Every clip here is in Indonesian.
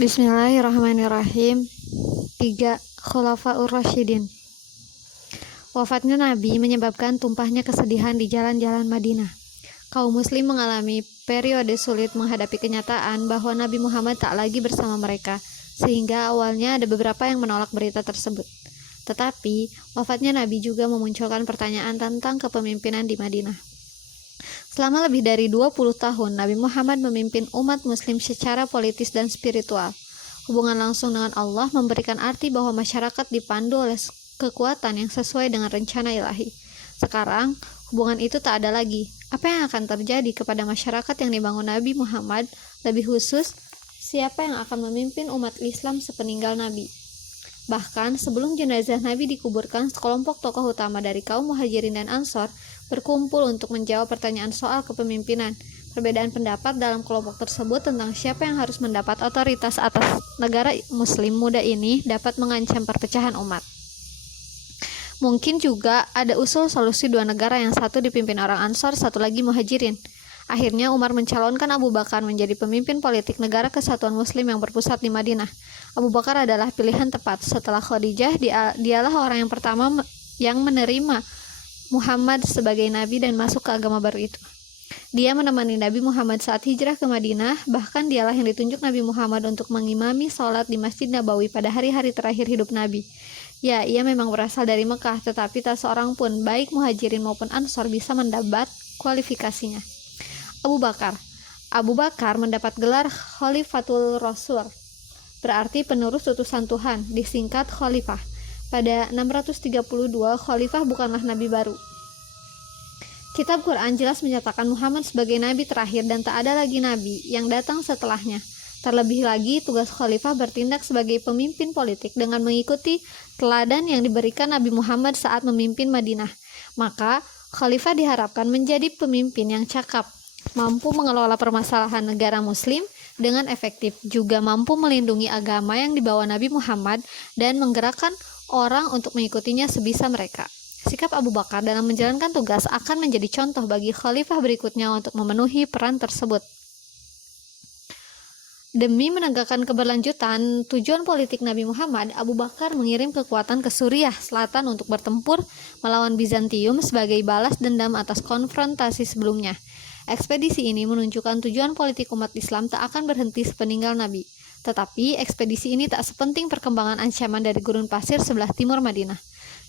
Bismillahirrahmanirrahim. 3. Khulafaur Rasyidin. Wafatnya Nabi menyebabkan tumpahnya kesedihan di jalan-jalan Madinah. Kaum muslim mengalami periode sulit menghadapi kenyataan bahwa Nabi Muhammad tak lagi bersama mereka, sehingga awalnya ada beberapa yang menolak berita tersebut. Tetapi, wafatnya Nabi juga memunculkan pertanyaan tentang kepemimpinan di Madinah. Selama lebih dari 20 tahun, Nabi Muhammad memimpin umat muslim secara politis dan spiritual. Hubungan langsung dengan Allah memberikan arti bahwa masyarakat dipandu oleh kekuatan yang sesuai dengan rencana ilahi. Sekarang, hubungan itu tak ada lagi. Apa yang akan terjadi kepada masyarakat yang dibangun Nabi Muhammad? Lebih khusus, siapa yang akan memimpin umat Islam sepeninggal Nabi? Bahkan sebelum jenazah Nabi dikuburkan, sekelompok tokoh utama dari kaum Muhajirin dan Ansor berkumpul untuk menjawab pertanyaan soal kepemimpinan. Perbedaan pendapat dalam kelompok tersebut tentang siapa yang harus mendapat otoritas atas negara muslim muda ini dapat mengancam perpecahan umat. Mungkin juga ada usul solusi dua negara, yang satu dipimpin orang Ansor, satu lagi Muhajirin. Akhirnya Umar mencalonkan Abu Bakar menjadi pemimpin politik negara kesatuan muslim yang berpusat di Madinah. Abu Bakar adalah pilihan tepat. Setelah Khadijah, dialah orang yang pertama yang menerima Muhammad sebagai nabi dan masuk ke agama baru itu. Dia menemani Nabi Muhammad saat hijrah ke Madinah, bahkan dialah yang ditunjuk Nabi Muhammad untuk mengimami sholat di Masjid Nabawi pada hari-hari terakhir hidup Nabi. Ya, ia memang berasal dari Mekah, tetapi tak seorang pun, baik Muhajirin maupun Ansor, bisa mendapat kualifikasinya. Abu Bakar mendapat gelar Khalifatul Rasul, berarti penerus utusan Tuhan, disingkat Khalifah. Pada 632, Khalifah bukanlah nabi baru. Kitab Quran jelas menyatakan Muhammad sebagai nabi terakhir dan tak ada lagi nabi yang datang setelahnya. Terlebih lagi, tugas Khalifah bertindak sebagai pemimpin politik dengan mengikuti teladan yang diberikan Nabi Muhammad saat memimpin Madinah. Maka, Khalifah diharapkan menjadi pemimpin yang cakap, mampu mengelola permasalahan negara muslim dengan efektif, juga mampu melindungi agama yang dibawa Nabi Muhammad dan menggerakkan orang untuk mengikutinya sebisa mereka. Sikap Abu Bakar dalam menjalankan tugas akan menjadi contoh bagi khalifah berikutnya untuk memenuhi peran tersebut. Demi menegakkan keberlanjutan tujuan politik Nabi Muhammad, Abu Bakar mengirim kekuatan ke Suriah Selatan untuk bertempur melawan Bizantium sebagai balas dendam atas konfrontasi sebelumnya. Ekspedisi ini menunjukkan tujuan politik umat Islam tak akan berhenti sepeninggal Nabi. Tetapi ekspedisi ini tak sepenting perkembangan ancaman dari gurun pasir sebelah timur Madinah.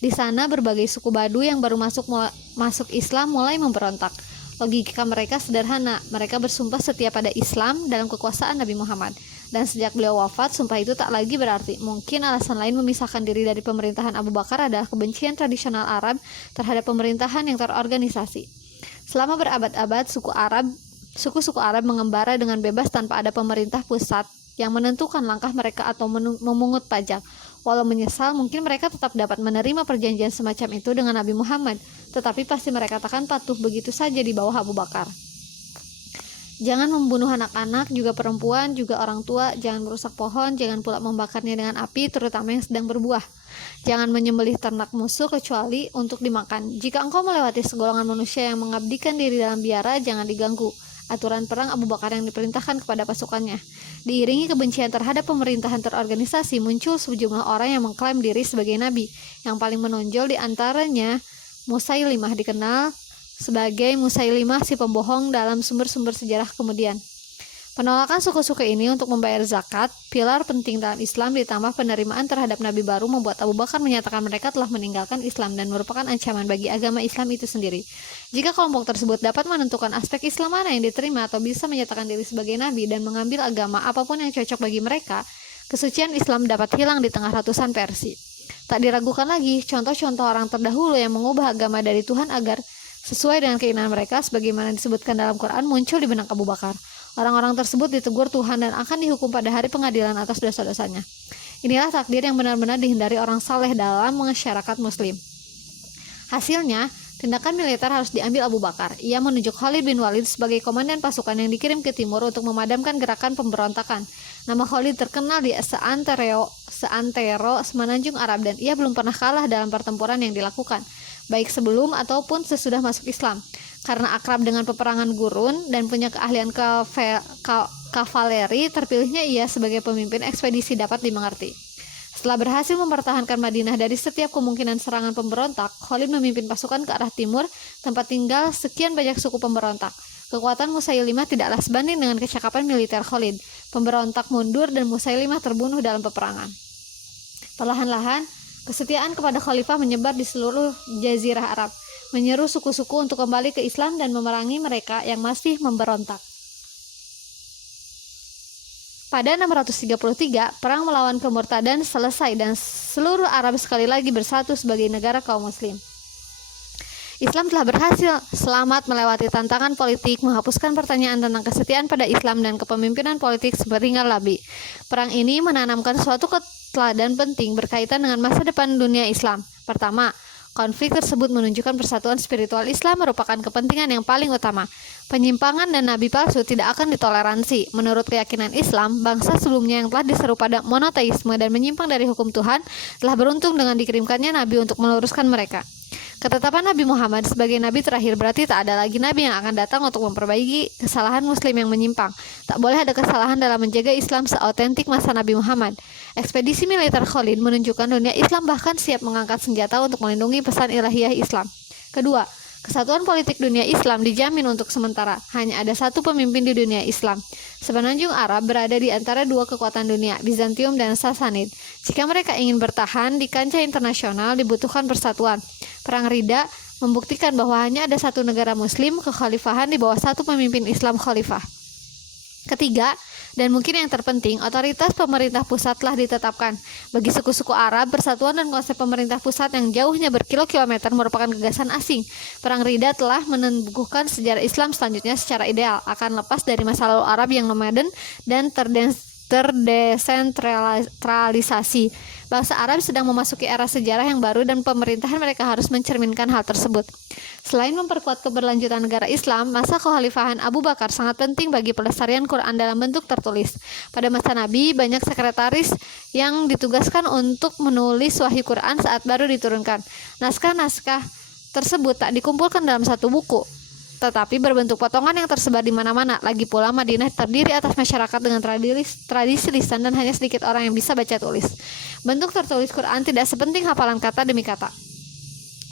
Di sana berbagai suku Baduy yang baru masuk Islam mulai memberontak. Logika mereka sederhana, mereka bersumpah setia pada Islam dalam kekuasaan Nabi Muhammad. Dan sejak beliau wafat, sumpah itu tak lagi berarti. Mungkin alasan lain memisahkan diri dari pemerintahan Abu Bakar adalah kebencian tradisional Arab terhadap pemerintahan yang terorganisasi. Selama berabad-abad, suku-suku Arab mengembara dengan bebas tanpa ada pemerintah pusat yang menentukan langkah mereka atau memungut pajak. Walau menyesal, mungkin mereka tetap dapat menerima perjanjian semacam itu dengan Nabi Muhammad, tetapi pasti mereka takkan patuh begitu saja di bawah Abu Bakar. Jangan membunuh anak-anak, juga perempuan, juga orang tua. Jangan merusak pohon, jangan pula membakarnya dengan api, terutama yang sedang berbuah. Jangan menyembelih ternak musuh kecuali untuk dimakan. Jika engkau melewati segolongan manusia yang mengabdikan diri dalam biara, jangan diganggu. Aturan perang Abu Bakar yang diperintahkan kepada pasukannya. Diiringi kebencian terhadap pemerintahan terorganisasi, muncul sejumlah orang yang mengklaim diri sebagai nabi. Yang paling menonjol di antaranya Musailimah, dikenal sebagai Musailimah si pembohong dalam sumber-sumber sejarah kemudian. Penolakan suku-suku ini untuk membayar zakat, pilar penting dalam Islam, ditambah penerimaan terhadap nabi baru, membuat Abu Bakar menyatakan mereka telah meninggalkan Islam dan merupakan ancaman bagi agama Islam itu sendiri. Jika kelompok tersebut dapat menentukan aspek Islam mana yang diterima atau bisa menyatakan diri sebagai nabi dan mengambil agama apapun yang cocok bagi mereka, kesucian Islam dapat hilang di tengah ratusan versi. Tak diragukan lagi, contoh-contoh orang terdahulu yang mengubah agama dari Tuhan agar sesuai dengan keinginan mereka, sebagaimana disebutkan dalam Quran, muncul di benak Abu Bakar. Orang-orang tersebut ditegur Tuhan dan akan dihukum pada hari pengadilan atas dosa-dosanya. Inilah takdir yang benar-benar dihindari orang saleh dalam masyarakat muslim. Hasilnya, tindakan militer harus diambil Abu Bakar. Ia menunjuk Khalid bin Walid sebagai komandan pasukan yang dikirim ke timur untuk memadamkan gerakan pemberontakan. Nama Khalid terkenal di seantero semenanjung Arab, dan ia belum pernah kalah dalam pertempuran yang dilakukan, baik sebelum ataupun sesudah masuk Islam. Karena akrab dengan peperangan gurun dan punya keahlian kavaleri, terpilihnya ia sebagai pemimpin ekspedisi dapat dimengerti. Setelah berhasil mempertahankan Madinah dari setiap kemungkinan serangan pemberontak, Khalid memimpin pasukan ke arah timur, tempat tinggal sekian banyak suku pemberontak. Kekuatan Musailimah tidaklah sebanding dengan kecakapan militer Khalid. Pemberontak mundur dan Musailimah terbunuh dalam peperangan. Perlahan-lahan, kesetiaan kepada khalifah menyebar di seluruh jazirah Arab, menyeru suku-suku untuk kembali ke Islam dan memerangi mereka yang masih memberontak. Pada 633, perang melawan kemurtadan selesai dan seluruh Arab sekali lagi bersatu sebagai negara kaum muslim. Islam telah berhasil selamat melewati tantangan politik, menghapuskan pertanyaan tentang kesetiaan pada Islam dan kepemimpinan politik sepeninggal Nabi. Perang ini menanamkan suatu teladan penting berkaitan dengan masa depan dunia Islam. Pertama, konflik tersebut menunjukkan persatuan spiritual Islam merupakan kepentingan yang paling utama. Penyimpangan dan nabi palsu tidak akan ditoleransi. Menurut keyakinan Islam, bangsa sebelumnya yang telah diseru pada monoteisme dan menyimpang dari hukum Tuhan telah beruntung dengan dikirimkannya nabi untuk meluruskan mereka. Ketetapan Nabi Muhammad sebagai nabi terakhir berarti tak ada lagi nabi yang akan datang untuk memperbaiki kesalahan muslim yang menyimpang. Tak boleh ada kesalahan dalam menjaga Islam seautentik masa Nabi Muhammad. Ekspedisi militer Khalid menunjukkan dunia Islam bahkan siap mengangkat senjata untuk melindungi pesan ilahiyah Islam. Kedua, kesatuan politik dunia Islam dijamin untuk sementara. Hanya ada satu pemimpin di dunia Islam. Semenanjung Arab berada di antara dua kekuatan dunia, Bizantium dan Sassanid. Jika mereka ingin bertahan di kancah internasional, dibutuhkan persatuan. Perang Ridha membuktikan bahwa hanya ada satu negara muslim, kekhalifahan di bawah satu pemimpin Islam khalifah. Ketiga, dan mungkin yang terpenting, otoritas pemerintah pusat telah ditetapkan. Bagi suku-suku Arab, persatuan dan konsep pemerintah pusat yang jauhnya berkilo-kilometer merupakan gagasan asing. Perang Ridha telah meneguhkan sejarah Islam selanjutnya secara ideal, akan lepas dari masa lalu Arab yang nomaden dan terdesentralisasi. Bangsa Arab sedang memasuki era sejarah yang baru dan pemerintahan mereka harus mencerminkan hal tersebut. Selain memperkuat keberlanjutan negara Islam, masa kekhalifahan Abu Bakar sangat penting bagi pelestarian Quran dalam bentuk tertulis. Pada masa Nabi, banyak sekretaris yang ditugaskan untuk menulis wahyu Quran saat baru diturunkan. Naskah-naskah tersebut tak dikumpulkan dalam satu buku, tetapi berbentuk potongan yang tersebar di mana-mana. Lagi pula Madinah terdiri atas masyarakat dengan tradisi lisan dan hanya sedikit orang yang bisa baca tulis. Bentuk tertulis Quran tidak sepenting hafalan kata demi kata.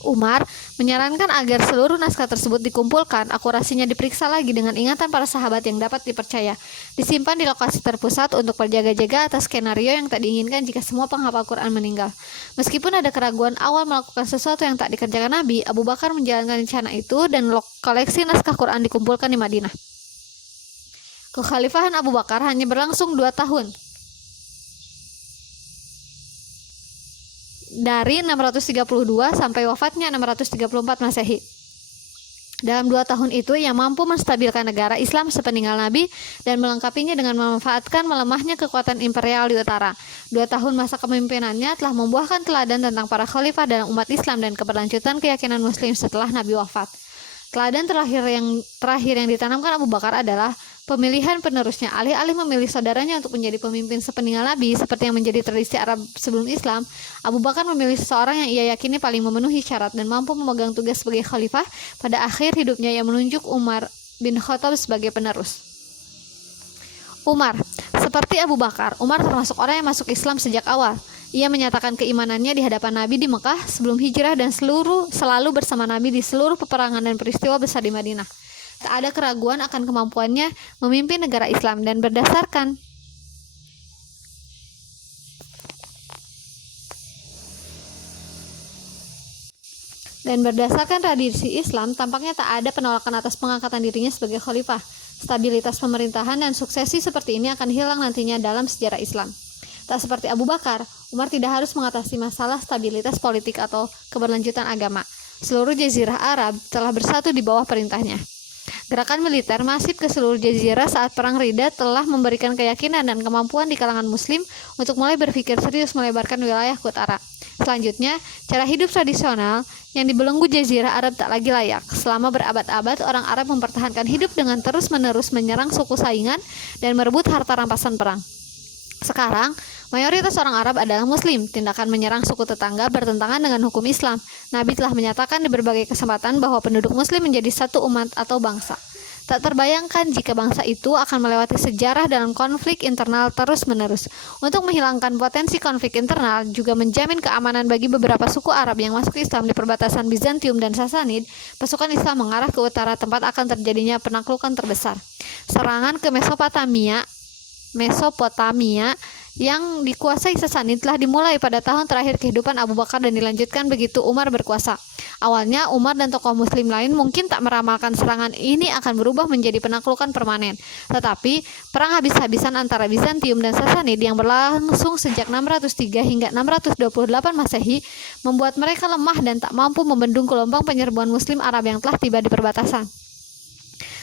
Umar menyarankan agar seluruh naskah tersebut dikumpulkan, akurasinya diperiksa lagi dengan ingatan para sahabat yang dapat dipercaya, disimpan di lokasi terpusat untuk berjaga-jaga atas skenario yang tak diinginkan jika semua penghafal Quran meninggal. Meskipun ada keraguan awal melakukan sesuatu yang tak dikerjakan Nabi, Abu Bakar menjalankan rencana itu dan koleksi naskah Quran dikumpulkan di Madinah. Kekhalifahan Abu Bakar hanya berlangsung 2 tahun. Dari 632 sampai wafatnya 634 Masehi. Dalam 2 tahun itu, ia mampu menstabilkan negara Islam sepeninggal Nabi dan melengkapinya dengan memanfaatkan melemahnya kekuatan imperial di utara. 2 tahun masa kepemimpinannya telah membuahkan teladan tentang para khalifah dalam umat Islam dan keberlanjutan keyakinan Muslim setelah Nabi wafat. Teladan terakhir yang ditanamkan Abu Bakar adalah pemilihan penerusnya. Alih-alih memilih saudaranya untuk menjadi pemimpin sepeninggal Nabi, seperti yang menjadi tradisi Arab sebelum Islam, Abu Bakar memilih seseorang yang ia yakini paling memenuhi syarat dan mampu memegang tugas sebagai khalifah. Pada akhir hidupnya, ia menunjuk Umar bin Khattab sebagai penerus. Umar, seperti Abu Bakar, Umar termasuk orang yang masuk Islam sejak awal. Ia menyatakan keimanannya di hadapan Nabi di Mekah sebelum hijrah dan selalu bersama Nabi di seluruh peperangan dan peristiwa besar di Madinah. Tak ada keraguan akan kemampuannya memimpin negara Islam dan berdasarkan tradisi Islam, tampaknya tak ada penolakan atas pengangkatan dirinya sebagai khalifah. Stabilitas pemerintahan dan suksesi seperti ini akan hilang nantinya dalam sejarah Islam. Tak seperti Abu Bakar, Umar tidak harus mengatasi masalah stabilitas politik atau keberlanjutan agama. Seluruh jazirah Arab telah bersatu di bawah perintahnya. Gerakan militer masif ke seluruh jazirah saat Perang Ridha telah memberikan keyakinan dan kemampuan di kalangan Muslim untuk mulai berpikir serius melebarkan wilayah ke utara. Selanjutnya, cara hidup tradisional yang dibelenggu jazirah Arab tak lagi layak. Selama berabad-abad, orang Arab mempertahankan hidup dengan terus-menerus menyerang suku saingan dan merebut harta rampasan perang. Sekarang, mayoritas orang Arab adalah Muslim. Tindakan menyerang suku tetangga bertentangan dengan hukum Islam. Nabi telah menyatakan di berbagai kesempatan bahwa penduduk Muslim menjadi satu umat atau bangsa. Tak terbayangkan jika bangsa itu akan melewati sejarah dalam konflik internal terus-menerus. Untuk menghilangkan potensi konflik internal, juga menjamin keamanan bagi beberapa suku Arab yang masuk Islam di perbatasan Bizantium dan Sasanid, pasukan Islam mengarah ke utara tempat akan terjadinya penaklukan terbesar. Serangan ke Mesopotamia yang dikuasai Sasanid telah dimulai pada tahun terakhir kehidupan Abu Bakar dan dilanjutkan begitu Umar berkuasa. Awalnya Umar dan tokoh muslim lain mungkin tak meramalkan serangan ini akan berubah menjadi penaklukan permanen. Tetapi perang habis-habisan antara Bizantium dan Sasanid yang berlangsung sejak 603 hingga 628 Masehi membuat mereka lemah dan tak mampu membendung gelombang penyerbuan muslim Arab yang telah tiba di perbatasan.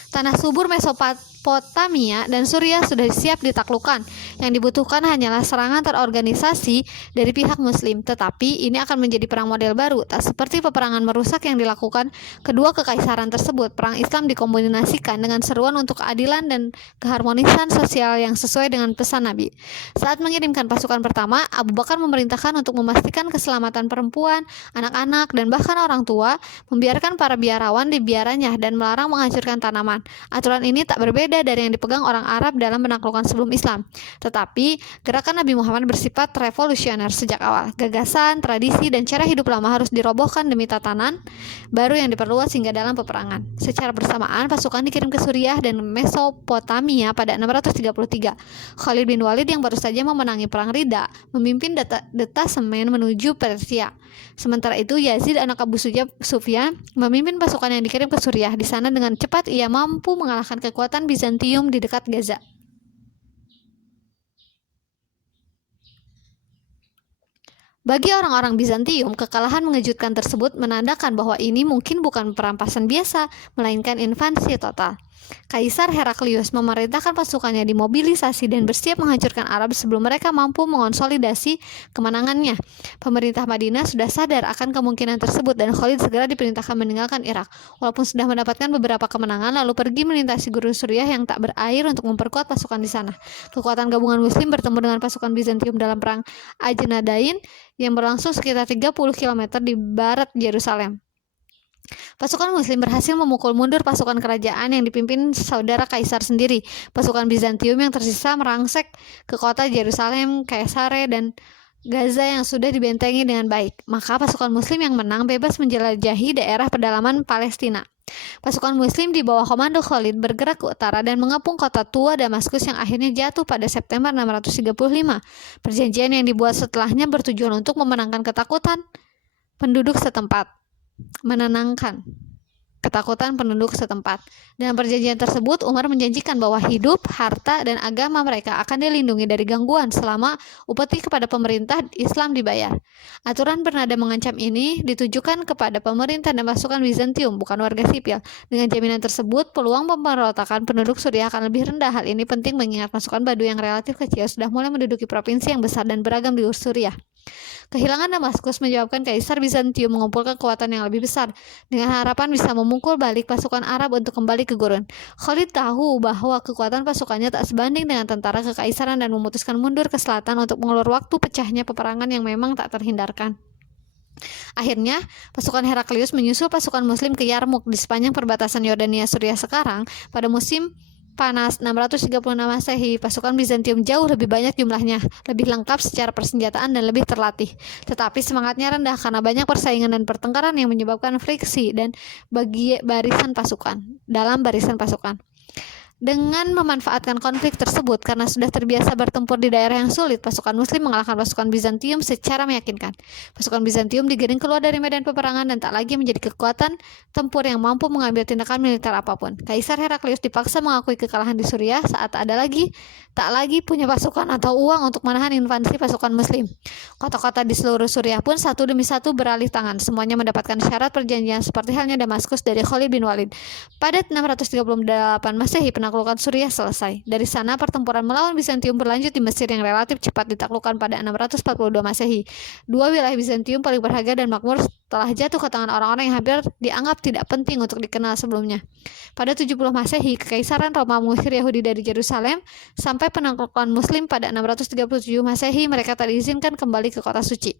Tanah subur Mesopotamia dan Suriah sudah siap ditaklukkan. Yang dibutuhkan hanyalah serangan terorganisasi dari pihak Muslim. Tetapi ini akan menjadi perang model baru, tak seperti peperangan merusak yang dilakukan kedua kekaisaran tersebut. Perang Islam dikombinasikan dengan seruan untuk keadilan dan keharmonisan sosial yang sesuai dengan pesan Nabi. Saat mengirimkan pasukan pertama, Abu Bakar memerintahkan untuk memastikan keselamatan perempuan, anak-anak, dan bahkan orang tua, membiarkan para biarawan di biaranya dan melarang menghancurkan tanaman. Aturan ini tak berbeda dari yang dipegang orang Arab dalam penaklukan sebelum Islam. Tetapi, gerakan Nabi Muhammad bersifat revolusioner sejak awal. Gagasan, tradisi, dan cara hidup lama harus dirobohkan demi tatanan baru yang diperluas hingga dalam peperangan. Secara bersamaan, pasukan dikirim ke Suriah dan Mesopotamia pada 633. Khalid bin Walid yang baru saja memenangi Perang Ridha memimpin detasemen menuju Persia. Sementara itu, Yazid anak Abu Sufyan memimpin pasukan yang dikirim ke Suriah. Di sana dengan cepat ia mampu mengalahkan kekuatan Bizantium di dekat Gaza. Bagi orang-orang Bizantium, kekalahan mengejutkan tersebut menandakan bahwa ini mungkin bukan perampasan biasa, melainkan invasi total. Kaisar Heraklius memerintahkan pasukannya dimobilisasi dan bersiap menghancurkan Arab sebelum mereka mampu mengonsolidasi kemenangannya. Pemerintah Madinah sudah sadar akan kemungkinan tersebut dan Khalid segera diperintahkan meninggalkan Irak. Walaupun sudah mendapatkan beberapa kemenangan, lalu pergi melintasi gurun Suriah yang tak berair untuk memperkuat pasukan di sana. Kekuatan gabungan Muslim bertemu dengan pasukan Bizantium dalam perang Ajnadain yang berlangsung sekitar 30 km di barat Yerusalem. Pasukan Muslim berhasil memukul mundur pasukan kerajaan yang dipimpin saudara Kaisar sendiri. Pasukan Bizantium yang tersisa merangsek ke kota Yerusalem, Kaisare, dan Gaza yang sudah dibentengi dengan baik. Maka pasukan Muslim yang menang bebas menjelajahi daerah pedalaman Palestina. Pasukan Muslim di bawah komando Khalid bergerak ke utara dan mengepung kota tua Damaskus yang akhirnya jatuh pada September 635. Perjanjian yang dibuat setelahnya bertujuan untuk memenangkan menenangkan ketakutan penduduk setempat. Dalam perjanjian tersebut, Umar menjanjikan bahwa hidup, harta, dan agama mereka akan dilindungi dari gangguan selama upeti kepada pemerintah Islam dibayar. Aturan bernada mengancam ini ditujukan kepada pemerintah dan pasukan Bizantium, bukan warga sipil. Dengan jaminan tersebut, peluang pemberontakan penduduk Suriah akan lebih rendah. Hal ini penting mengingat pasukan Badu yang relatif kecil sudah mulai menduduki provinsi yang besar dan beragam di Suriah. Kehilangan Damaskus menyebabkan Kaisar Bizantium mengumpulkan kekuatan yang lebih besar dengan harapan bisa memukul balik pasukan Arab untuk kembali ke gurun. Khalid tahu bahwa kekuatan pasukannya tak sebanding dengan tentara kekaisaran dan memutuskan mundur ke selatan untuk mengulur waktu pecahnya peperangan yang memang tak terhindarkan. Akhirnya, pasukan Heraklius menyusul pasukan Muslim ke Yarmuk di sepanjang perbatasan Yordania Suriah sekarang. Pada musim panas 636 Masehi, pasukan Bizantium jauh lebih banyak jumlahnya, lebih lengkap secara persenjataan dan lebih terlatih. Tetapi semangatnya rendah karena banyak persaingan dan pertengkaran yang menyebabkan friksi dan barisan pasukan. Dengan memanfaatkan konflik tersebut karena sudah terbiasa bertempur di daerah yang sulit, pasukan Muslim mengalahkan pasukan Bizantium secara meyakinkan. Pasukan Bizantium digiring keluar dari medan peperangan dan tak lagi menjadi kekuatan tempur yang mampu mengambil tindakan militer apapun. Kaisar Heraklius dipaksa mengakui kekalahan di Suriah saat tak lagi punya pasukan atau uang untuk menahan invasi pasukan Muslim. Kota-kota di seluruh Suriah pun satu demi satu beralih tangan. Semuanya mendapatkan syarat perjanjian seperti halnya Damaskus dari Khalid bin Walid. Pada 638 Masehi, penaklukan Suriah selesai. Dari sana pertempuran melawan Bizantium berlanjut di Mesir yang relatif cepat ditaklukkan pada 642 Masehi. Dua wilayah Bizantium paling berharga dan makmur telah jatuh ke tangan orang-orang yang hampir dianggap tidak penting untuk dikenal sebelumnya. Pada 70 Masehi, Kekaisaran Roma mengusir Yahudi dari Yerusalem. Sampai penaklukan Muslim pada 637 Masehi, mereka tak diizinkan kembali ke kota suci.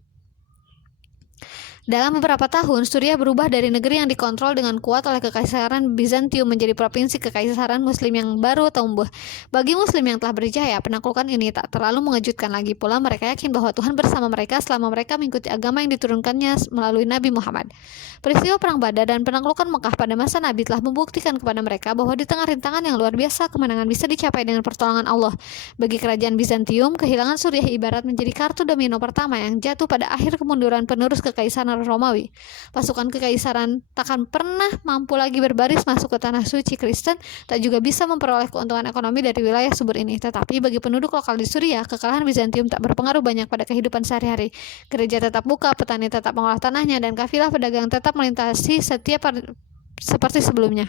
Dalam beberapa tahun, Suriah berubah dari negeri yang dikontrol dengan kuat oleh Kekaisaran Bizantium menjadi provinsi Kekaisaran Muslim yang baru tumbuh. Bagi Muslim yang telah berjaya, penaklukan ini tak terlalu mengejutkan lagi pula. Mereka yakin bahwa Tuhan bersama mereka selama mereka mengikuti agama yang diturunkannya melalui Nabi Muhammad. Peristiwa Perang Badar dan penaklukan Mekah pada masa Nabi telah membuktikan kepada mereka bahwa di tengah rintangan yang luar biasa, kemenangan bisa dicapai dengan pertolongan Allah. Bagi kerajaan Bizantium, kehilangan Suriah ibarat menjadi kartu domino pertama yang jatuh pada akhir kemunduran penerus Kekaisaran Romawi. Pasukan Kekaisaran takkan pernah mampu lagi berbaris masuk ke tanah suci Kristen, tak juga bisa memperoleh keuntungan ekonomi dari wilayah subur ini. Tetapi bagi penduduk lokal di Suriah, kekalahan Bizantium tak berpengaruh banyak pada kehidupan sehari-hari. Gereja tetap buka, petani tetap mengolah tanahnya, dan kafilah pedagang tetap melintasi seperti sebelumnya.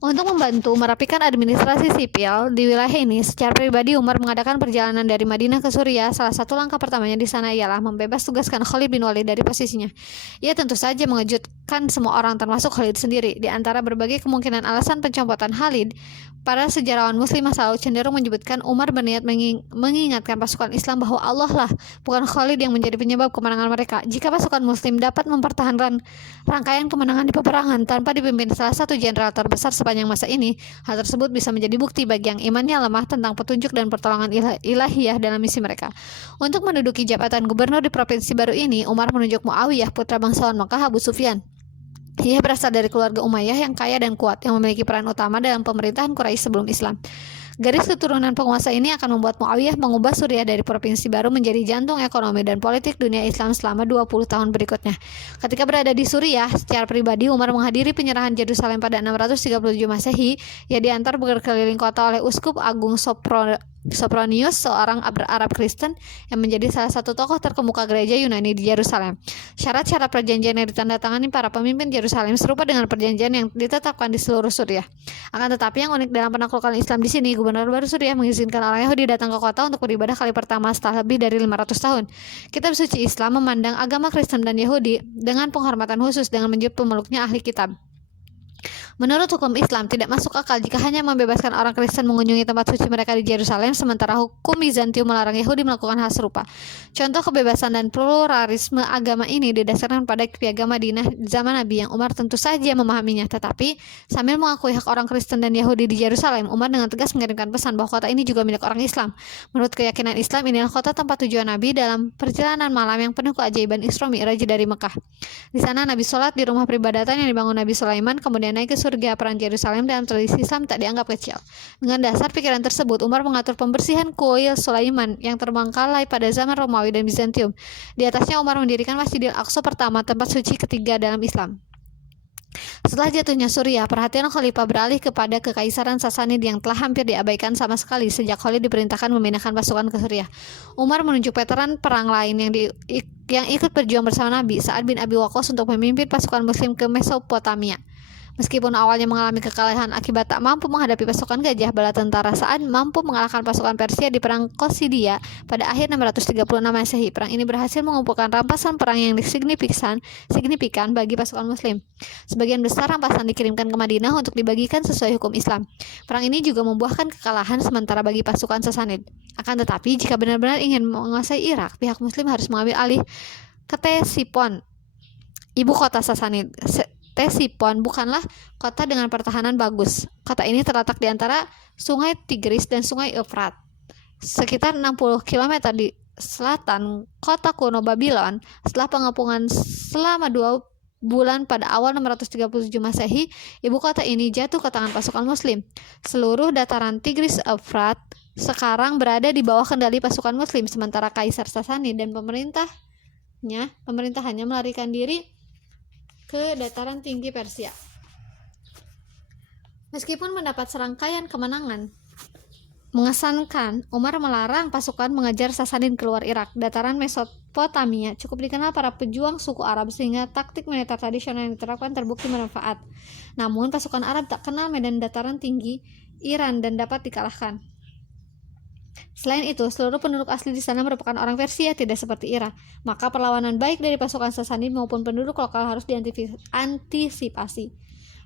Untuk membantu merapikan administrasi sipil di wilayah ini, secara pribadi Umar mengadakan perjalanan dari Madinah ke Suriah. Salah satu langkah pertamanya di sana ialah membebas tugaskan Khalid bin Walid dari posisinya. Ia tentu saja mengejutkan semua orang termasuk Khalid sendiri. Di antara berbagai kemungkinan alasan pencopotan Khalid, para sejarawan Muslim masa lalu cenderung menyebutkan Umar berniat mengingatkan pasukan Islam bahwa Allah lah, bukan Khalid yang menjadi penyebab kemenangan mereka. Jika pasukan Muslim dapat mempertahankan rangkaian kemenangan di peperangan tanpa dipimpin salah satu jenderal terbesar sepanjang masa ini, hal tersebut bisa menjadi bukti bagi yang imannya lemah tentang petunjuk dan pertolongan ilahiyah dalam misi mereka. Untuk menduduki jabatan gubernur di provinsi baru ini, Umar menunjuk Muawiyah, putra bangsawan Makkah Abu Sufyan. Ia berasal dari keluarga Umayyah yang kaya dan kuat, yang memiliki peran utama dalam pemerintahan Quraisy sebelum Islam. Garis keturunan penguasa ini akan membuat Muawiyah mengubah Suriah dari provinsi baru menjadi jantung ekonomi dan politik dunia Islam selama 20 tahun berikutnya. Ketika berada di Suriah, secara pribadi Umar menghadiri penyerahan Yerusalem pada 637 Masehi. Ia diantar berkeliling kota oleh Uskup Agung Sopronius, seorang Arab Kristen yang menjadi salah satu tokoh terkemuka gereja Yunani di Yerusalem. Syarat-syarat perjanjian yang ditandatangani para pemimpin Yerusalem serupa dengan perjanjian yang ditetapkan di seluruh Suriah. Akan tetapi yang unik dalam penaklukan Islam di sini, gubernur baru Suriah mengizinkan orang Yahudi datang ke kota untuk beribadah kali pertama setelah lebih dari 500 tahun. Kitab suci Islam memandang agama Kristen dan Yahudi dengan penghormatan khusus dengan menyebut pemeluknya ahli kitab. Menurut hukum Islam, tidak masuk akal jika hanya membebaskan orang Kristen mengunjungi tempat suci mereka di Yerusalem, sementara hukum Bizantium melarang Yahudi melakukan hal serupa. Contoh kebebasan dan pluralisme agama ini didasarkan pada piagam Madinah zaman Nabi yang Umar tentu saja memahaminya. Tetapi, sambil mengakui hak orang Kristen dan Yahudi di Yerusalem, Umar dengan tegas mengirimkan pesan bahwa kota ini juga milik orang Islam. Menurut keyakinan Islam, inilah kota tempat tujuan Nabi dalam perjalanan malam yang penuh keajaiban Isra Mi'raj dari Mekah. Di sana Nabi sholat di rumah peribadatan yang dibangun Nabi Sulaiman, kemudian naik ke surga. Peran Yerusalem dalam tradisi Islam tak dianggap kecil. Dengan dasar pikiran tersebut, Umar mengatur pembersihan kuil Sulaiman yang terbengkalai pada zaman Romawi dan Bizantium. Di atasnya Umar mendirikan Masjidil Aqsa pertama, tempat suci ketiga dalam Islam. Setelah jatuhnya Suriah, perhatian Khalifah beralih kepada Kekaisaran Sasanid yang telah hampir diabaikan sama sekali sejak Khalid diperintahkan memindahkan pasukan ke Suriah. Umar menunjuk veteran perang lain yang ikut berjuang bersama Nabi, Sa'ad bin Abi Waqqas, untuk memimpin pasukan Muslim ke Mesopotamia. Meskipun awalnya mengalami kekalahan akibat tak mampu menghadapi pasukan gajah, bala tentara Sa'ad mampu mengalahkan pasukan Persia di perang Qasidia pada akhir 636 Masehi. Perang ini berhasil mengumpulkan rampasan perang yang signifikan bagi pasukan Muslim. Sebagian besar rampasan dikirimkan ke Madinah untuk dibagikan sesuai hukum Islam. Perang ini juga membuahkan kekalahan sementara bagi pasukan Sasanid. Akan tetapi, jika benar-benar ingin menguasai Irak, pihak Muslim harus mengambil alih Ktesifon, ibu kota Sasanid. Ktesifon bukanlah kota dengan pertahanan bagus. Kota ini terletak di antara Sungai Tigris dan Sungai Efrat, sekitar 60 km di selatan kota kuno Babylon. Setelah pengepungan selama 2 bulan pada awal 637 Masehi, ibu kota ini jatuh ke tangan pasukan Muslim. Seluruh dataran Tigris Efrat sekarang berada di bawah kendali pasukan Muslim, sementara Kaisar Sasanid dan pemerintahannya melarikan diri ke dataran tinggi Persia. Meskipun mendapat serangkaian kemenangan mengesankan, Umar melarang pasukan mengejar Sasanid keluar Irak. Dataran Mesopotamia cukup dikenal para pejuang suku Arab sehingga taktik militer tradisional yang diterapkan terbukti bermanfaat. Namun pasukan Arab tak kenal medan dataran tinggi Iran dan dapat dikalahkan. Selain itu, seluruh penduduk asli di sana merupakan orang Persia, tidak seperti Irak. Maka perlawanan baik dari pasukan Sasanid maupun penduduk lokal harus diantisipasi.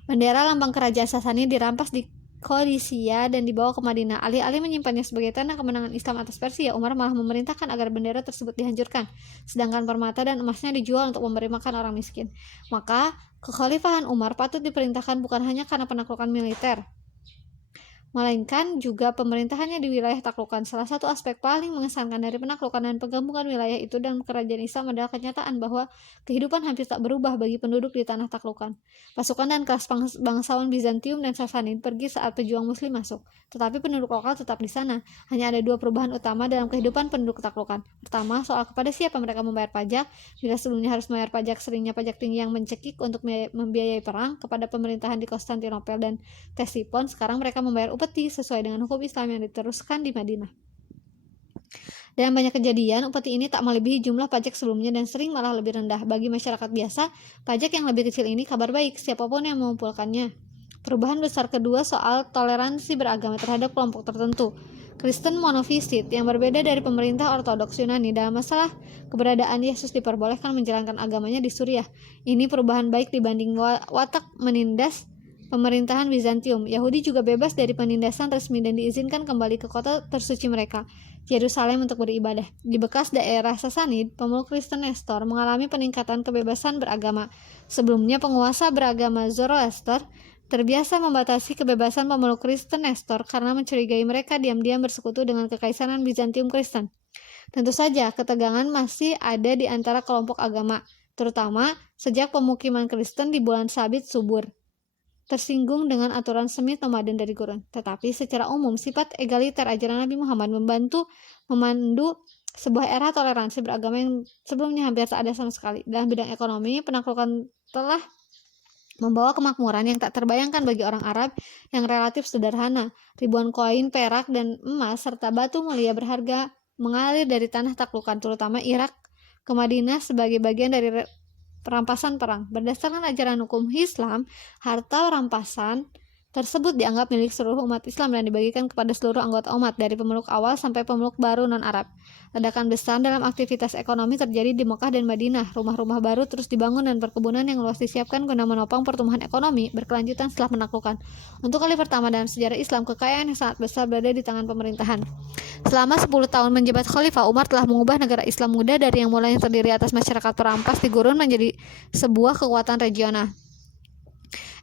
Bendera lambang kerajaan Sasanid dirampas di Qadisiyah dan dibawa ke Madinah. Alih-alih menyimpannya sebagai tanda kemenangan Islam atas Persia, Umar malah memerintahkan agar bendera tersebut dihancurkan, sedangkan permata dan emasnya dijual untuk memberi makan orang miskin. Maka, kekhalifahan Umar patut diperintahkan bukan hanya karena penaklukan militer, melainkan juga pemerintahannya di wilayah taklukan. Salah satu aspek paling mengesankan dari penaklukan dan penggabungan wilayah itu dan kerajaan Islam adalah kenyataan bahwa kehidupan hampir tak berubah bagi penduduk di tanah taklukan. Pasukan dan kelas bangsawan Bizantium dan Sasanid pergi saat pejuang muslim masuk, tetapi penduduk lokal tetap di sana. Hanya ada dua perubahan utama dalam kehidupan penduduk taklukan. Pertama, soal kepada siapa mereka membayar pajak. Bila sebelumnya harus membayar pajak, seringnya pajak tinggi yang mencekik untuk membiayai perang kepada pemerintahan di Konstantinopel dan Ctesiphon, sekarang mereka membayar upeti sesuai dengan hukum Islam yang diteruskan di Madinah. Dalam banyak kejadian, upeti ini tak melebihi jumlah pajak sebelumnya dan sering malah lebih rendah. Bagi masyarakat biasa, pajak yang lebih kecil ini kabar baik siapapun yang mengumpulkannya. Perubahan besar kedua soal toleransi beragama terhadap kelompok tertentu. Kristen monofisit yang berbeda dari pemerintah Ortodoks Yunani dalam masalah keberadaan Yesus diperbolehkan menjalankan agamanya di Suriah. Ini perubahan baik dibanding watak menindas pemerintahan Bizantium. Yahudi juga bebas dari penindasan resmi dan diizinkan kembali ke kota tersuci mereka, Yerusalem, untuk beribadah. Di bekas daerah Sasanid, pemeluk Kristen Nestor mengalami peningkatan kebebasan beragama. Sebelumnya, penguasa beragama Zoroaster terbiasa membatasi kebebasan pemeluk Kristen Nestor karena mencurigai mereka diam-diam bersekutu dengan kekaisaran Bizantium Kristen. Tentu saja, ketegangan masih ada di antara kelompok agama, terutama sejak pemukiman Kristen di bulan Sabit subur tersinggung dengan aturan semi nomaden dari gurun. Tetapi secara umum, sifat egaliter ajaran Nabi Muhammad memandu sebuah era toleransi beragama yang sebelumnya hampir tak ada sama sekali. Dalam bidang ekonomi, penaklukan telah membawa kemakmuran yang tak terbayangkan bagi orang Arab yang relatif sederhana. Ribuan koin, perak, dan emas serta batu mulia berharga mengalir dari tanah taklukan, terutama Irak, ke Madinah sebagai bagian dari perampasan perang. Berdasarkan ajaran hukum Islam, harta rampasan tersebut dianggap milik seluruh umat Islam dan dibagikan kepada seluruh anggota umat, dari pemeluk awal sampai pemeluk baru non-Arab. Ledakan besar dalam aktivitas ekonomi terjadi di Mekah dan Madinah. Rumah-rumah baru terus dibangun dan perkebunan yang luas disiapkan guna menopang pertumbuhan ekonomi berkelanjutan setelah penaklukan. Untuk kali pertama dalam sejarah Islam, kekayaan yang sangat besar berada di tangan pemerintahan. Selama 10 tahun menjabat khalifah, Umar telah mengubah negara Islam muda dari yang mulanya terdiri atas masyarakat perampas di gurun menjadi sebuah kekuatan regional.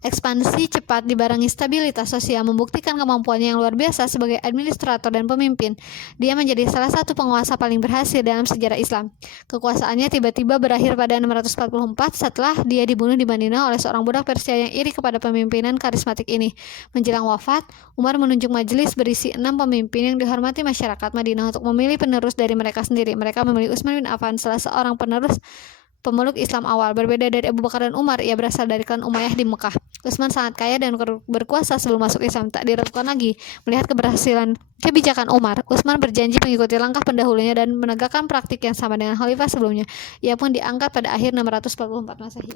Ekspansi cepat dibarengi stabilitas sosial membuktikan kemampuannya yang luar biasa sebagai administrator dan pemimpin. Dia menjadi salah satu penguasa paling berhasil dalam sejarah Islam. Kekuasaannya tiba-tiba berakhir pada 644 setelah dia dibunuh di Madinah oleh seorang budak Persia yang iri kepada pemimpinan karismatik ini. Menjelang wafat, Umar menunjuk majelis berisi 6 pemimpin yang dihormati masyarakat Madinah untuk memilih penerus dari mereka sendiri. Mereka memilih Utsman bin Affan, salah seorang pemeluk Islam awal. Berbeda dari Abu Bakar dan Umar, ia berasal dari klan Umayyah di Mekah. Utsman sangat kaya dan berkuasa sebelum masuk Islam. Tak diragukan lagi, melihat keberhasilan kebijakan Umar, Utsman berjanji mengikuti langkah pendahulunya dan menegakkan praktik yang sama dengan khalifah sebelumnya. Ia pun diangkat pada akhir 644 Masehi.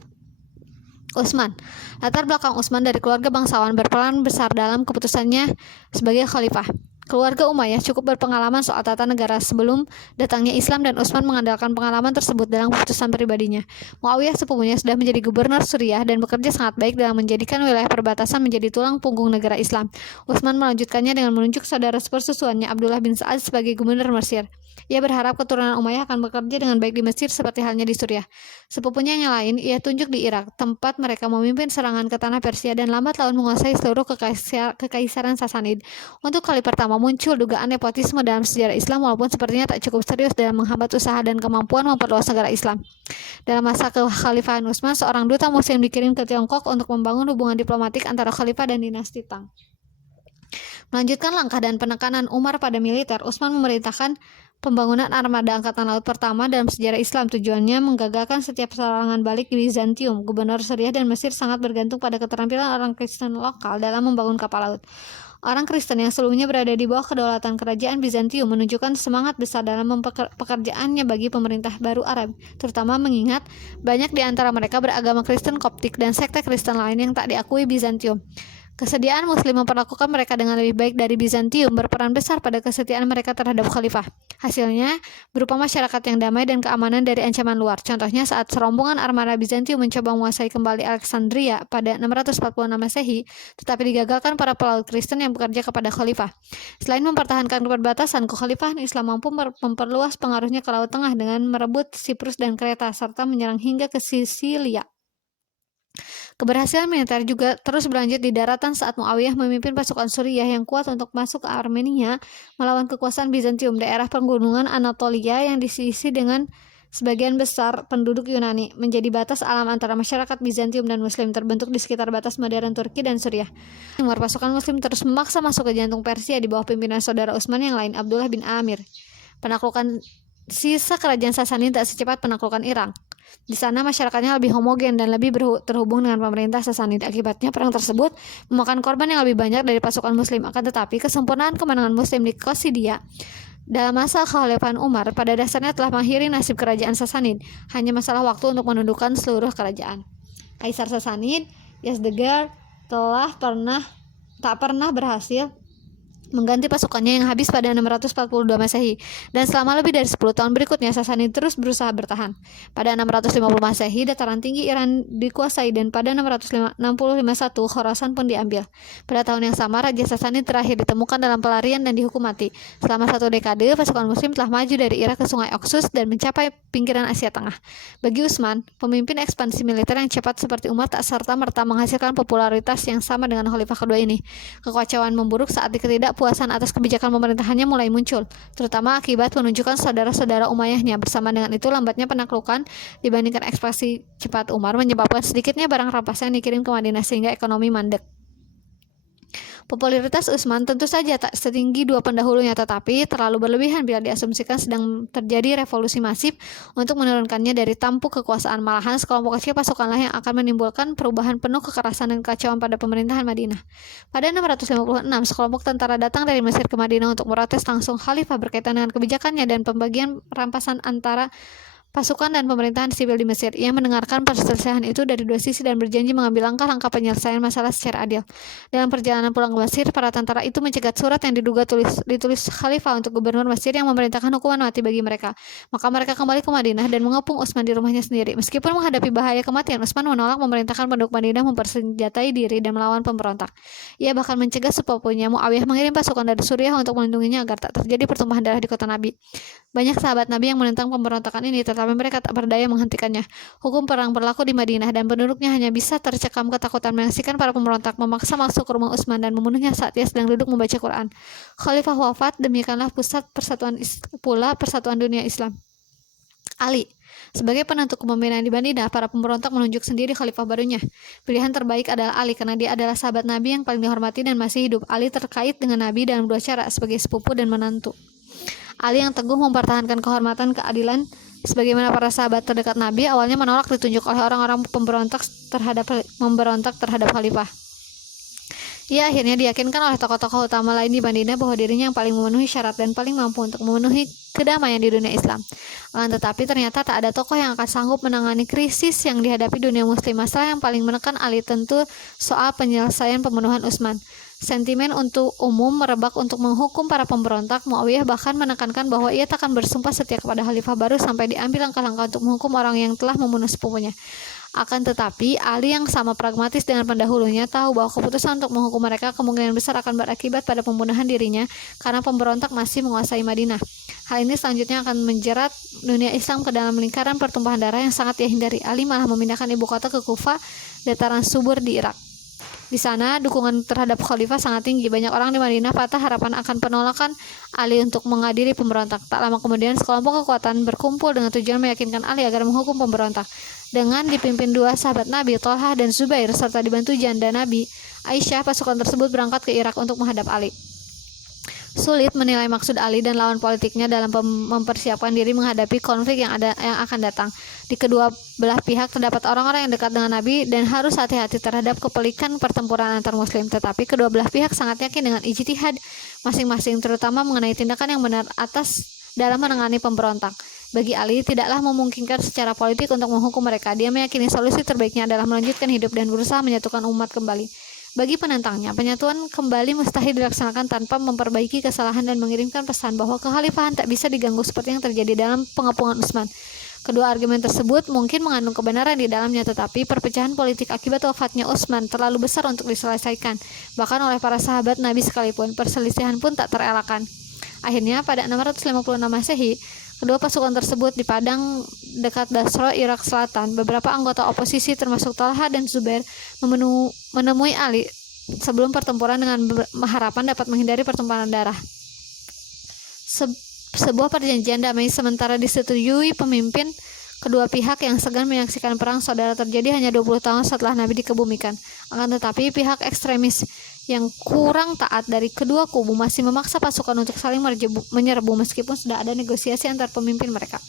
Utsman. Latar belakang Utsman dari keluarga bangsawan berperan besar dalam keputusannya sebagai khalifah. Keluarga Umayyah cukup berpengalaman soal tata negara sebelum datangnya Islam dan Utsman mengandalkan pengalaman tersebut dalam keputusan pribadinya. Muawiyah sepupunya sudah menjadi gubernur Suriah dan bekerja sangat baik dalam menjadikan wilayah perbatasan menjadi tulang punggung negara Islam. Utsman melanjutkannya dengan menunjuk saudara sepersusuannya Abdullah bin Sa'ad sebagai gubernur Mesir. Ia berharap keturunan Umayyah akan bekerja dengan baik di Mesir seperti halnya di Suriah. Sepupunya yang lain ia tunjuk di Irak, tempat mereka memimpin serangan ke tanah Persia dan lambat laun menguasai seluruh kekaisaran Sasanid. Untuk kali pertama muncul dugaan nepotisme dalam sejarah Islam, walaupun sepertinya tak cukup serius dalam menghambat usaha dan kemampuan memperluas negara Islam. Dalam masa kekhalifahan Utsman, seorang duta muslim dikirim ke Tiongkok untuk membangun hubungan diplomatik antara khalifah dan dinasti Tang. Melanjutkan langkah dan penekanan Umar pada militer, Utsman memerintahkan pembangunan armada angkatan laut pertama dalam sejarah Islam. Tujuannya menggagalkan setiap serangan balik di Bizantium. Gubernur Suriah dan Mesir sangat bergantung pada keterampilan orang Kristen lokal dalam membangun kapal laut. Orang Kristen yang sebelumnya berada di bawah kedaulatan kerajaan Bizantium menunjukkan semangat besar dalam pekerjaannya bagi pemerintah baru Arab, terutama mengingat banyak di antara mereka beragama Kristen Koptik dan sekte Kristen lain yang tak diakui Bizantium. Kesediaan Muslim memperlakukan mereka dengan lebih baik dari Bizantium berperan besar pada kesetiaan mereka terhadap khalifah. Hasilnya, berupa masyarakat yang damai dan keamanan dari ancaman luar. Contohnya saat serombongan armada Bizantium mencoba menguasai kembali Alexandria pada 646 Masehi, tetapi digagalkan para pelaut Kristen yang bekerja kepada khalifah. Selain mempertahankan perbatasan, kekhalifahan Islam mampu memperluas pengaruhnya ke Laut Tengah dengan merebut Siprus dan Kreta, serta menyerang hingga ke Sisilia. Keberhasilan militer juga terus berlanjut di daratan saat Muawiyah memimpin pasukan Suriah yang kuat untuk masuk ke Armenia melawan kekuasaan Bizantium. Daerah pegunungan Anatolia yang diisi dengan sebagian besar penduduk Yunani menjadi batas alam antara masyarakat Bizantium dan Muslim, terbentuk di sekitar batas modern Turki dan Suriah. Timur, pasukan Muslim terus memaksa masuk ke jantung Persia di bawah pimpinan saudara Utsman yang lain, Abdullah bin Amir. Penaklukan sisa kerajaan Sasani tak secepat penaklukan Irak. Di sana masyarakatnya lebih homogen dan lebih terhubung dengan pemerintah Sasanid. Akibatnya perang tersebut memakan korban yang lebih banyak dari pasukan Muslim. Akan tetapi kesempurnaan kemenangan Muslim di Qasidia dalam masa kekhalifahan Umar pada dasarnya telah mengakhiri nasib kerajaan Sasanid. Hanya masalah waktu untuk menundukkan seluruh kerajaan. Kaisar Sasanid, Yazdegerd, tak pernah berhasil mengganti pasukannya yang habis pada 642 Masehi, dan selama lebih dari 10 tahun berikutnya Sasanid terus berusaha bertahan. Pada 650 Masehi, dataran tinggi Iran dikuasai dan pada 651 Khorasan pun diambil. Pada tahun yang sama, Raja Sasanid terakhir ditemukan dalam pelarian dan dihukum mati. Selama 1 dekade, pasukan Muslim telah maju dari Irak ke Sungai Oxus dan mencapai pinggiran Asia Tengah. Bagi Utsman, pemimpin ekspansi militer yang cepat seperti Umar tak serta-merta menghasilkan popularitas yang sama dengan khalifah kedua ini. Kekacauan memburuk saat ketidakpuasan atas kebijakan pemerintahannya mulai muncul, terutama akibat penunjukan saudara-saudara Umayyahnya. Bersama dengan itu, lambatnya penaklukan dibandingkan ekspansi cepat Umar menyebabkan sedikitnya barang rampasan yang dikirim ke Madinah sehingga ekonomi mandek. Popularitas Utsman tentu saja tak setinggi dua pendahulunya, tetapi terlalu berlebihan bila diasumsikan sedang terjadi revolusi masif untuk menurunkannya dari tampuk kekuasaan. Malahan sekelompok kecil pasukanlah yang akan menimbulkan perubahan penuh kekerasan dan kekacauan pada pemerintahan Madinah. Pada 656, sekelompok tentara datang dari Mesir ke Madinah untuk protes langsung khalifah berkaitan dengan kebijakannya dan pembagian rampasan antara pasukan dan pemerintahan sipil di Mesir. Ia mendengarkan perselisihan itu dari dua sisi dan berjanji mengambil langkah-langkah penyelesaian masalah secara adil. Dalam perjalanan pulang ke Mesir, para tentara itu mencegat surat yang diduga ditulis khalifah untuk gubernur Mesir yang memerintahkan hukuman mati bagi mereka. Maka mereka kembali ke Madinah dan mengepung Utsman di rumahnya sendiri. Meskipun menghadapi bahaya kematian, Utsman menolak memerintahkan penduduk Madinah mempersenjatai diri dan melawan pemberontak. Ia bahkan mencegah sepupunya Muawiyah mengirim pasukan dari Suriah untuk melindunginya agar tak terjadi pertumpahan darah di kota Nabi. Banyak sahabat Nabi yang menentang pemberontakan ini, tetapi mereka tak berdaya menghentikannya. Hukum perang berlaku di Madinah dan penduduknya hanya bisa tercekam ketakutan menyaksikan para pemberontak memaksa masuk ke rumah Utsman dan membunuhnya saat ia sedang duduk membaca Quran. Khalifah wafat, demikianlah pusat persatuan dunia Islam. Ali. Sebagai penentu kepemimpinan di Madinah, para pemberontak menunjuk sendiri khalifah barunya. Pilihan terbaik adalah Ali karena dia adalah sahabat Nabi yang paling dihormati dan masih hidup. Ali terkait dengan Nabi dalam dua cara, sebagai sepupu dan menantu. Ali yang teguh mempertahankan kehormatan keadilan sebagaimana para sahabat terdekat Nabi, awalnya menolak ditunjuk oleh orang-orang memberontak terhadap khalifah. Ia akhirnya diyakinkan oleh tokoh-tokoh utama lain di Madinah bahwa dirinya yang paling memenuhi syarat dan paling mampu untuk memenuhi kedamaian di dunia Islam. Akan tetapi ternyata tak ada tokoh yang akan sanggup menangani krisis yang dihadapi dunia muslim. Masalah yang paling menekan Ali tentu soal penyelesaian pembunuhan Utsman. Sentimen untuk umum merebak untuk menghukum para pemberontak. Muawiyah bahkan menekankan bahwa ia takkan bersumpah setia kepada khalifah baru sampai diambil langkah-langkah untuk menghukum orang yang telah membunuh sepupunya. Akan tetapi, Ali yang sama pragmatis dengan pendahulunya tahu bahwa keputusan untuk menghukum mereka kemungkinan besar akan berakibat pada pembunuhan dirinya karena pemberontak masih menguasai Madinah. Hal ini selanjutnya akan menjerat dunia Islam ke dalam lingkaran pertumpahan darah yang sangat ia hindari. Ali malah memindahkan ibu kota ke Kufa, dataran subur di Irak. Di sana, dukungan terhadap khalifah sangat tinggi. Banyak orang di Madinah patah harapan akan penolakan Ali untuk mengadili pemberontak. Tak lama kemudian, sekelompok kekuatan berkumpul dengan tujuan meyakinkan Ali agar menghukum pemberontak. Dengan dipimpin dua sahabat Nabi, Tolhah dan Zubair, serta dibantu janda Nabi, Aisyah, pasukan tersebut berangkat ke Irak untuk menghadap Ali. Sulit menilai maksud Ali dan lawan politiknya dalam mempersiapkan diri menghadapi konflik yang akan datang. Di kedua belah pihak terdapat orang-orang yang dekat dengan Nabi dan harus hati-hati terhadap kepelikan pertempuran antar muslim. Tetapi kedua belah pihak sangat yakin dengan ijtihad masing-masing, terutama mengenai tindakan yang benar dalam menangani pemberontak. Bagi Ali, tidaklah memungkinkan secara politik untuk menghukum mereka. Dia meyakini solusi terbaiknya adalah melanjutkan hidup dan berusaha menyatukan umat kembali. Bagi penentangnya, penyatuan kembali mustahil dilaksanakan tanpa memperbaiki kesalahan dan mengirimkan pesan bahwa kekhalifahan tak bisa diganggu seperti yang terjadi dalam pengepungan Utsman. Kedua argumen tersebut mungkin mengandung kebenaran di dalamnya, tetapi perpecahan politik akibat wafatnya Utsman terlalu besar untuk diselesaikan, bahkan oleh para sahabat Nabi sekalipun. Perselisihan pun tak terelakkan. Akhirnya, pada 656 Masehi, kedua pasukan tersebut di padang dekat Basra, Irak Selatan. Beberapa anggota oposisi termasuk Talha dan Zubair menemui Ali sebelum pertempuran dengan harapan dapat menghindari pertumpahan darah. Sebuah perjanjian damai sementara disetujui pemimpin kedua pihak yang segan menyaksikan perang saudara terjadi hanya 20 tahun setelah Nabi dikebumikan. Akan tetapi pihak ekstremis yang kurang taat dari kedua kubu masih memaksa pasukan untuk saling menyerbu meskipun sudah ada negosiasi antar pemimpin mereka.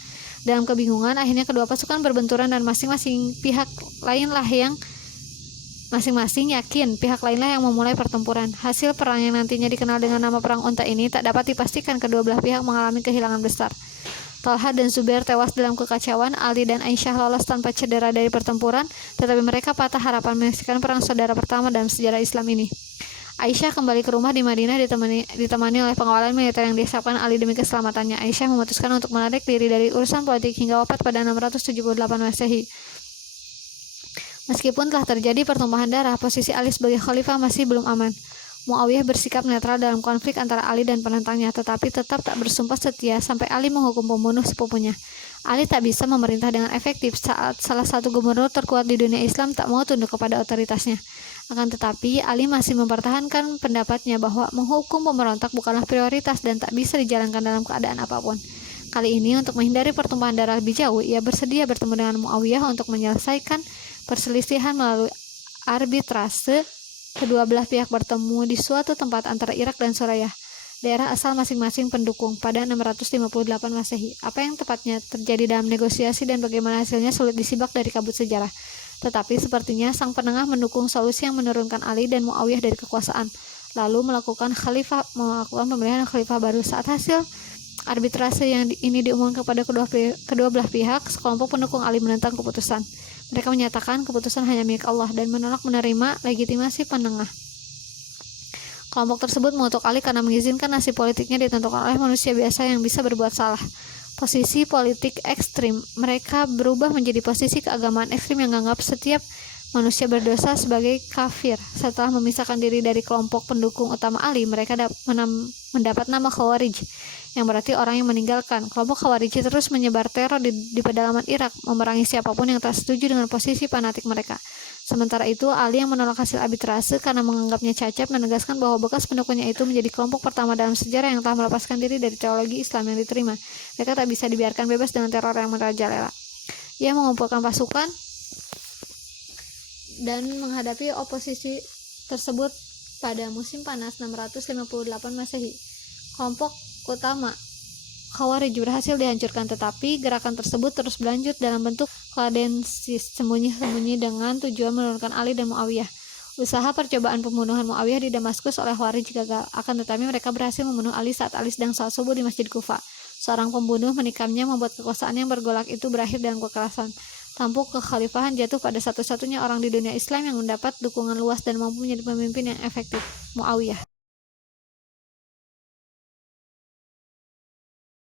Dalam kebingungan, akhirnya kedua pasukan berbenturan dan masing-masing yakin pihak lainlah yang memulai pertempuran. Hasil perang yang nantinya dikenal dengan nama Perang Unta ini tak dapat dipastikan kedua belah pihak mengalami kehilangan besar. Talha dan Zubair tewas dalam kekacauan, Ali dan Aisyah lolos tanpa cedera dari pertempuran, tetapi mereka patah harapan menyaksikan perang saudara pertama dalam sejarah Islam ini. Aisyah kembali ke rumah di Madinah ditemani oleh pengawalan militer yang disiapkan Ali demi keselamatannya. Aisyah memutuskan untuk menarik diri dari urusan politik hingga wafat pada 678 Masehi. Meskipun telah terjadi pertumpahan darah, posisi Ali sebagai khalifah masih belum aman. Muawiyah bersikap netral dalam konflik antara Ali dan penentangnya, tetapi tetap tak bersumpah setia sampai Ali menghukum pembunuh sepupunya. Ali tak bisa memerintah dengan efektif saat salah satu gubernur terkuat di dunia Islam tak mau tunduk kepada otoritasnya. Akan tetapi, Ali masih mempertahankan pendapatnya bahwa menghukum pemberontak bukanlah prioritas dan tak bisa dijalankan dalam keadaan apapun. Kali ini, untuk menghindari pertumpahan darah lebih jauh, ia bersedia bertemu dengan Muawiyah untuk menyelesaikan perselisihan melalui arbitrase. Kedua belah pihak bertemu di suatu tempat antara Irak dan Suriah, daerah asal masing-masing pendukung, pada 658 Masehi. Apa yang tepatnya terjadi dalam negosiasi dan bagaimana hasilnya sulit disibak dari kabut sejarah. Tetapi sepertinya sang penengah mendukung solusi yang menurunkan Ali dan Muawiyah dari kekuasaan, lalu melakukan pemilihan khalifah baru. Saat hasil arbitrase yang ini diumumkan kepada kedua belah pihak, sekelompok pendukung Ali menentang keputusan. Mereka menyatakan keputusan hanya milik Allah dan menolak menerima legitimasi penengah. Kelompok tersebut mengutuk Ali karena mengizinkan nasib politiknya ditentukan oleh manusia biasa yang bisa berbuat salah. Posisi politik ekstrim mereka berubah menjadi posisi keagamaan ekstrim yang menganggap setiap manusia berdosa sebagai kafir. Setelah memisahkan diri dari kelompok pendukung utama Ali, mereka mendapat nama Khawarij, yang berarti orang yang meninggalkan. Kelompok Khawarij terus menyebar teror di pedalaman Irak, memerangi siapapun yang tak setuju dengan posisi fanatik mereka. Sementara itu, Ali yang menolak hasil arbitrase karena menganggapnya cacat, menegaskan bahwa bekas pendukungnya itu menjadi kelompok pertama dalam sejarah yang telah melepaskan diri dari teologi Islam yang diterima. Mereka tak bisa dibiarkan bebas dengan teror yang merajalela. Ia mengumpulkan pasukan dan menghadapi oposisi tersebut pada musim panas 658 Masehi. Kelompok utama Khawarij berhasil dihancurkan, tetapi gerakan tersebut terus berlanjut dalam bentuk kladensis sembunyi-sembunyi dengan tujuan menurunkan Ali dan Muawiyah. Usaha percobaan pembunuhan Muawiyah di Damaskus oleh Khawarij gagal, akan tetapi mereka berhasil membunuh Ali saat Ali sedang salat subuh di Masjid Kufa. Seorang pembunuh menikamnya, membuat kekuasaan yang bergolak itu berakhir dalam kekerasan. Tampuk kekhalifahan jatuh pada satu-satunya orang di dunia Islam yang mendapat dukungan luas dan mampu menjadi pemimpin yang efektif, Muawiyah.